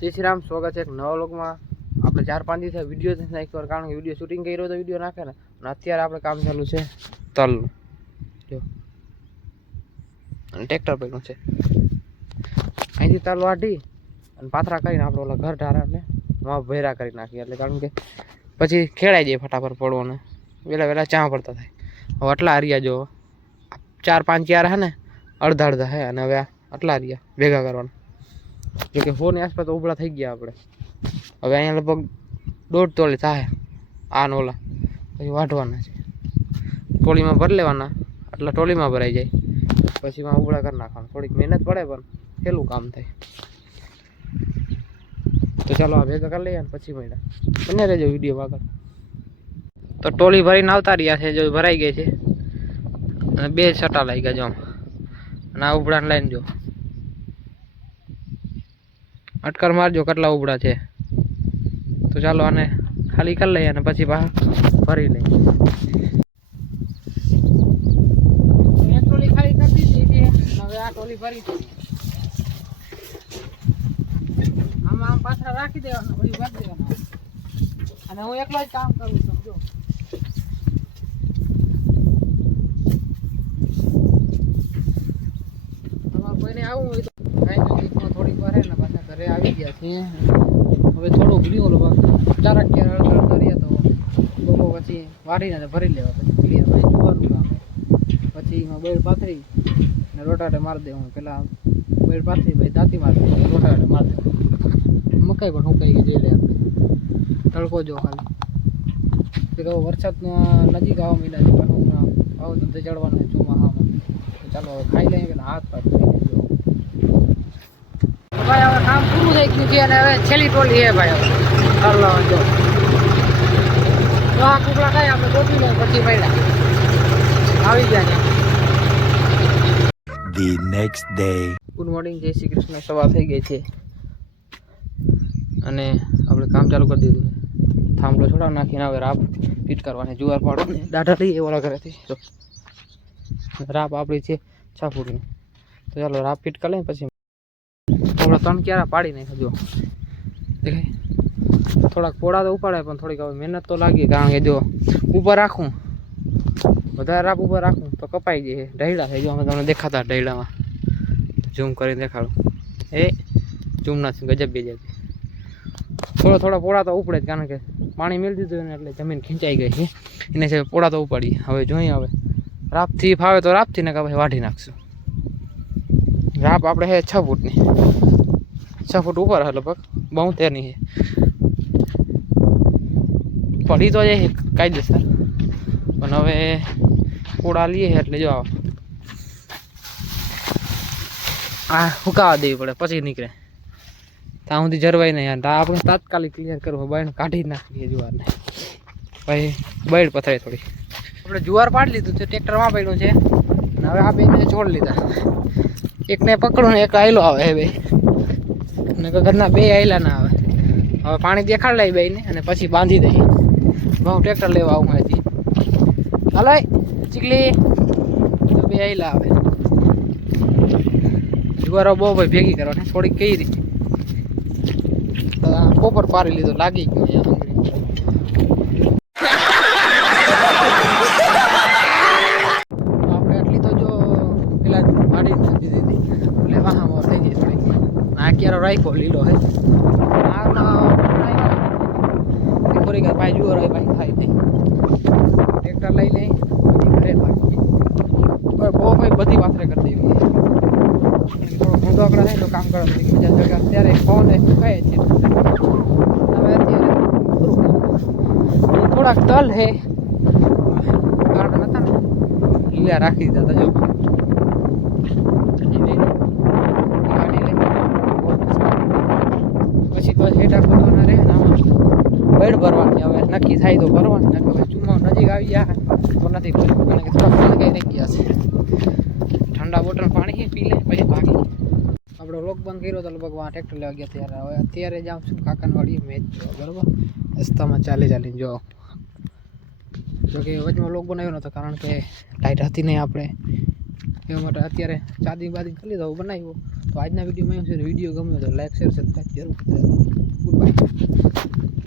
જય શ્રી રામ, સ્વાગત છે એક નવા લોકમાં આપણે ચાર પાંચ દિવસે વીડિયો નથી નાખ્યો, કારણ કે વીડિયો શૂટિંગ કર્યો તો વીડિયો નાખે ને. અને અત્યારે આપણે કામ ચાલુ છે તલનું. જો. અને ટ્રેક્ટર પડ્યું છે. અહીંથી તલ વાઢી અને પાથરા કરીને આપણે ઓલા ઘર ઢારાને માં ભેરા કરી નાખીએ. એટલે કારણ કે પછી ખેડાઈ જાય ફટાફટ પડવાને. વહેલા વહેલા ચા પડતા થાય. હવે આટલા હરિયા જો. ચાર પાંચ ચાર હે ને, અડધા અડધા હે. અને હવે આટલા હરિયા, ભેગા કરવાના. જો કે ફોરની આસપાસ તો ઉભળા થઈ ગયા આપણે. હવે અહીંયા લગભગ દોઢ તોલી થાય આ ને ઓલા પછી વાઢવાના છે. ટોલીમાં ભરી લેવાના એટલે ટોલીમાં ભરાઈ જાય. પછી એમાં ઉભળા કરી નાખવાના. થોડીક મહેનત પડે પણ પેલું કામ થાય. તો ચાલો આ ભેગા કરી લઈએ ને પછી મળ્યા બને રહેજો વીડિયો આગળ તો ટોલી ભરીને આવતા રહ્યા છે, જો ભરાઈ ગઈ છે. અને બે છટા લાગી ગયા જો આમ. અને આ ઉભળાને લઈને જો. અટકર મારજો કેટલા ઉબડા છે. તો ચાલો આને ખાલી કરી લઈએ અને પછી બહાર ભરી લઈએ. આમાં પાછળ રાખી દેવાનું ભરી દેવાના. અને હું એકલો જ કામ કરું છું, જો તમારે કોઈને આવવું હોય તો કાંઈ નહીં ગીતમાં થોડીક વાર હે ને પાછા છીએ હવે થોડુંક રહ્યું ઓલો ભાગ. ચારક ક્યારે અડધા અડધા રહ્યા તો બહુ પછી વાટીને ભરી લેવા પછી. ક્લિયર પછી જોવાનું કામ. પછી એમાં બેડ પાથરી ને રોટાટે મારી દેવું. પેલા બેડ પાથરી પછી દાંતી મારી દેવું. રોટાટે મારી દેવું. મકાઈ પણ હું કઈ જઈ લે આપણે. તડકો જો ખાલી. પેલો વરસાદનો નજીક આવવા માંડ્યા છે પણ હું આવું તો ચડવાનું ચોમાસામાં. ચાલો ખાઈ લઈએ પેલા હાથ પાથ ધોઈ લેજો. ભાઈ હવે ગયું છે અને હવે છેલ્લી ટોલી છે ભાઈ. હવે ચાલો જો આ કુકડા ખાઈ આપણે ગોઠવી લઈએ પછી પડ્યા આવી ગયા ત્યાં the next day. Good morning જય શ્રી કૃષ્ણ. સવાર થઈ ગઈ છે. અને આપણે કામ ચાલુ કરી દીધું થાંભલો છોડાવ નાખીને હવે રાપ ફીટ કરવાની જુવાર પાડવાની. દાઢા લઈએ ઓલા ઘરેથી. રાપ આપણી છે છ ફૂટની તો ચાલો રાપ ફીટ કરી લઈએ પછી ત્રણ ક્યારા પાડી નાખ્યો જો. થોડાક પોળા તો ઉપાડે, પણ થોડીક હવે મહેનત તો લાગી, કારણ કે જો ઉપર રાખું. વધારે રાપ ઉપર રાખું તો કપાઈ જાય. ઢૈડા થઈ જો, અમે તમને દેખાતા ઢૈડામાં ઝૂમ કરીને દેખાડું. એ ઝૂમ નથી ગજબ બે જાય. થોડા થોડા પોળા તો ઉપડે જ, કારણ કે પાણી મેળ દીધું એટલે જમીન ખેંચાઈ ગઈ છે. એને છે પોળા તો ઉપાડી. હવે જોઈએ હવે. રાપથી ફાવે તો રાપથી ને પછી વાઢી નાખશું. રાપ આપણે છે છ ફૂટની. છ ફૂટ ઉપર હે લગભગ. બોતેરની હે. પડી તો જાય કાયદેસર પણ હવે છે એટલે જો આ હુકાવા દેવી પડે, પછી નીકળે. ત્યાં સુધી જરવાય નહીં યાર આપણે તાત્કાલિક ક્લિયર કરવું બળ કાઢી નાખીએ જુવારને. પછી બળ પથરાય થોડી. આપણે જુવાર પાડી લીધું છે, ટ્રેક્ટરમાં પડ્યું છે. હવે આ બેને છોડી લીધા. એકને પકડું ને એક આયલો આવે હે બે. અને ઘરના બે આયલા ના આવે. હવે પાણી દેખાડ લઈ બેને અને પછી બાંધી દઈએ. હું ટ્રેક્ટર લેવા આવું અહીંથી હાલો ચીકલી. તો બે આયલા આવે. જુવારો બહુ ભાઈ ભેગી કરવાની. થોડીક કઈ રીતે. કોપર પારી લીધો, લાગી ગયો અહીંયા આંગળી આપણે એટલી તો જો પેલા પાડી નથી દીધી એટલે વાહામાં થઈ ગઈ થોડી આ ક્યારે રાખ્યો લીલો હે આ ના થોડીક વાર ભાઈ જુઓ ભાઈ થાય નહીં ટ્રેક્ટર લઈ લઈ પછી ઘરે લાગી બહુ ભાઈ બધી પાથરે કરી દેવી થોડો ઊંડો આંકડા થાય તો કામ કરવાનું બીજા જગ્યા અત્યારે ફોન એ સુકાય છે હવે અત્યારે પૂરું કામ. થોડાક તલ હે ગાર્ડન હતા ને લીલા રાખી દીધા હતા જો એ લઈ લો. ગાડી લઈ પછી તો હેઠા ખોલવાના રહે ને આમાં બેડ ભરવાની હવે થાય તો ભરવાનું નક્કી હવે ચુમ્મા નજીક આવી ગયા તો નથી કારણ કે થોડા પાણી રહી ગયા છે. ઠંડા બોટલ પાણી પી લે, પછી ભાગી. આપણે લોક બંધ કર્યો તો લગભગ વાં ટ્રેક્ટર લેવા ગયા ત્યારે. હવે અત્યારે જાઉં છું કાકાનવાડી મેચ બરાબર? રસ્તામાં ચાલી ચાલીને જો. જોકે વચમાં લોક બનાવ્યો નતો, કારણ કે લાઇટ હતી નહીં આપણે. એવા માટે અત્યારે ચાદી બાદી કરી લીધો બનાવ્યો. તો આજના વિડીયોમાં એવું છે વીડિયો ગમ્યો તો લાઈક શેર સબસ્ક્રાઈબ જરૂર ગુડ બાય